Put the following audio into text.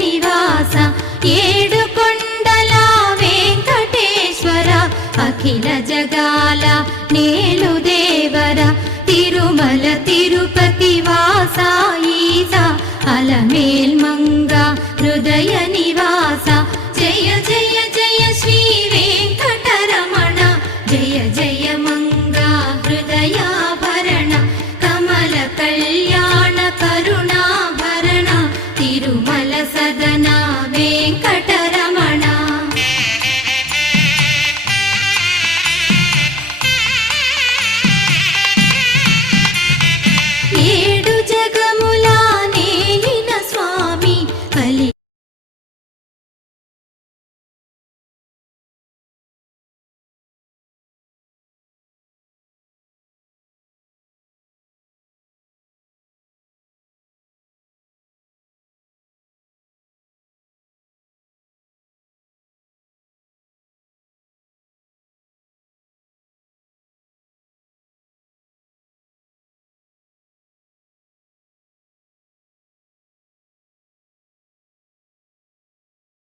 నివాస ఏడుకొండల వెంకటేశ్వర అఖిల జగాల నేలు దేవర తిరుమల తిరుపతి వాస ఈస అలమేల్మంగ హృదయ నివాస జయ జయ జయ శ్రీ వెంకటరమణ జయ జయ మంగ హృదయాభరణ కమల కళ్యాణ కరుణాభరణ తిరుమల సదనా